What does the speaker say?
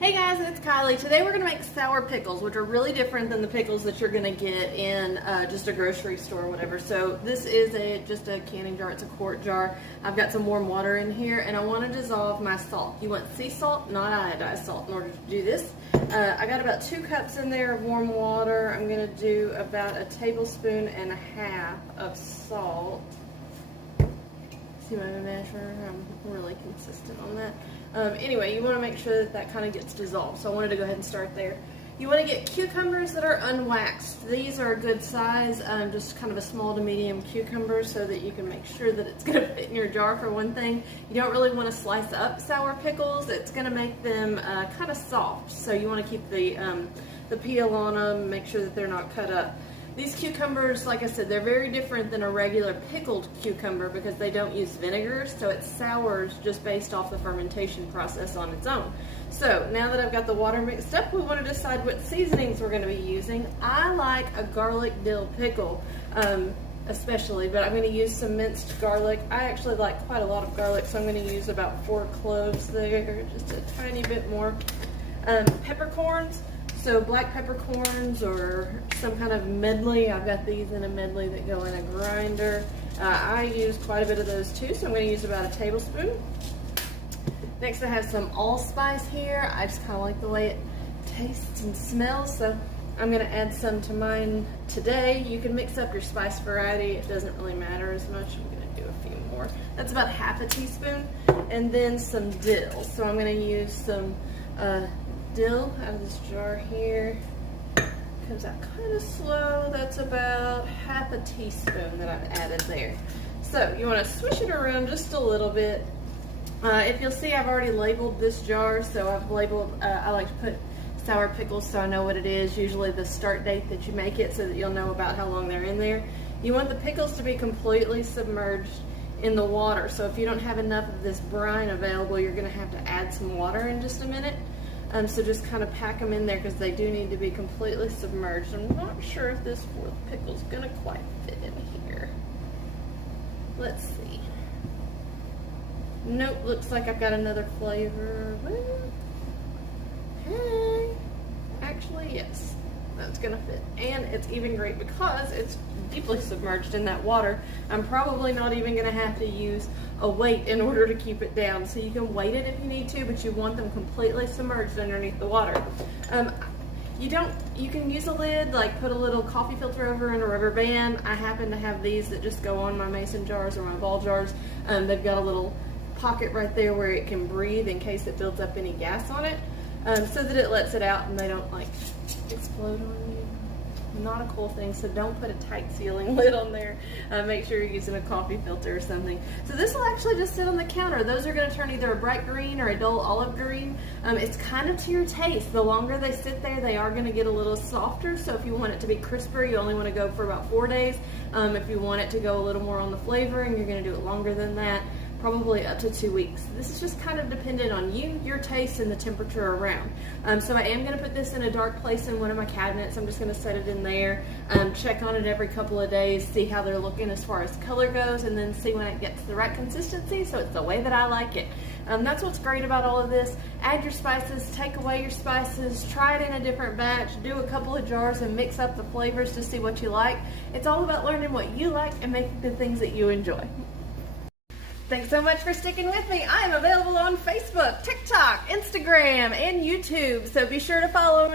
Hey guys, it's Kylie. Today we're going to make sour pickles, which are really different than the pickles that you're going to get in just a grocery store or whatever. So this is just a canning jar. It's a quart jar. I've got some warm water in here, and I want to dissolve my salt. You want sea salt, not iodized salt, in order to do this. I got about 2 cups in there of warm water. I'm going to do about 1.5 tablespoons of salt. See my measure? I'm really consistent on that. Anyway, you want to make sure that kind of gets dissolved. So I wanted to go ahead and start there. You want to get cucumbers that are unwaxed. These are a good size, just kind of a small to medium cucumber, so that you can make sure that it's going to fit in your jar for one thing. You don't really want to slice up sour pickles. It's going to make them kind of soft. So you want to keep the peel on them, make sure that they're not cut up. These cucumbers, like I said, they're very different than a regular pickled cucumber because they don't use vinegar, so it sours just based off the fermentation process on its own. So now that I've got the water mixed up, we want to decide what seasonings we're going to be using. I like a garlic dill pickle, especially, but I'm going to use some minced garlic. I actually like quite a lot of garlic, so I'm going to use about 4 cloves there, just a tiny bit more. Peppercorns. So black peppercorns or some kind of medley. I've got these in a medley that go in a grinder. I use quite a bit of those too, so I'm going to use about 1 tablespoon. Next I have some allspice here. I just kind of like the way it tastes and smells, so I'm going to add some to mine today. You can mix up your spice variety. It doesn't really matter as much. I'm going to do a few more. That's about 1/2 teaspoon. And then some dill. So I'm going to use some dill out of this jar here. Comes out kind of slow. That's about 1/2 teaspoon that I've added there. So you want to swish it around just a little bit. If you'll see, I've already labeled this jar, so I've labeled, I like to put sour pickles so I know what it is, usually the start date that you make it, so that you'll know about how long they're in there. You want the pickles to be completely submerged in the water, so if you don't have enough of this brine available, you're going to have to add some water in just a minute. So just kind of pack them in there because they do need to be completely submerged. I'm not sure if this 4th pickle is going to quite fit in here. Let's see. Nope, looks like I've got another flavor. Hey, actually yes, that's going to fit. And it's even great because it's deeply submerged in that water. I'm probably not even going to have to use a weight in order to keep it down. So you can weight it if you need to, but you want them completely submerged underneath the water. You can use a lid, like put a little coffee filter over and a rubber band. I happen to have these that just go on my mason jars or my ball jars. They've got a little pocket right there where it can breathe in case it builds up any gas on it, so that it lets it out and they don't like explode on you. Not a cool thing, so don't put a tight sealing lid on there. Make sure you're using a coffee filter or something. So this will actually just sit on the counter. Those are going to turn either a bright green or a dull olive green. It's kind of to your taste. The longer they sit there, they are going to get a little softer. So if you want it to be crisper, you only want to go for about 4 days. If you want it to go a little more on the flavoring, you're going to do it longer than that. Probably up to 2 weeks. This is just kind of dependent on you, your taste, and the temperature around. So I am going to put this in a dark place in one of my cabinets. I'm just going to set it in there, check on it every couple of days, see how they're looking as far as color goes, and then see when it gets the right consistency, so it's the way that I like it. That's what's great about all of this. Add your spices, take away your spices, try it in a different batch, do a couple of jars and mix up the flavors to see what you like. It's all about learning what you like and making the things that you enjoy. Thanks so much for sticking with me. I am available on Facebook, TikTok, Instagram, and YouTube, so be sure to follow me.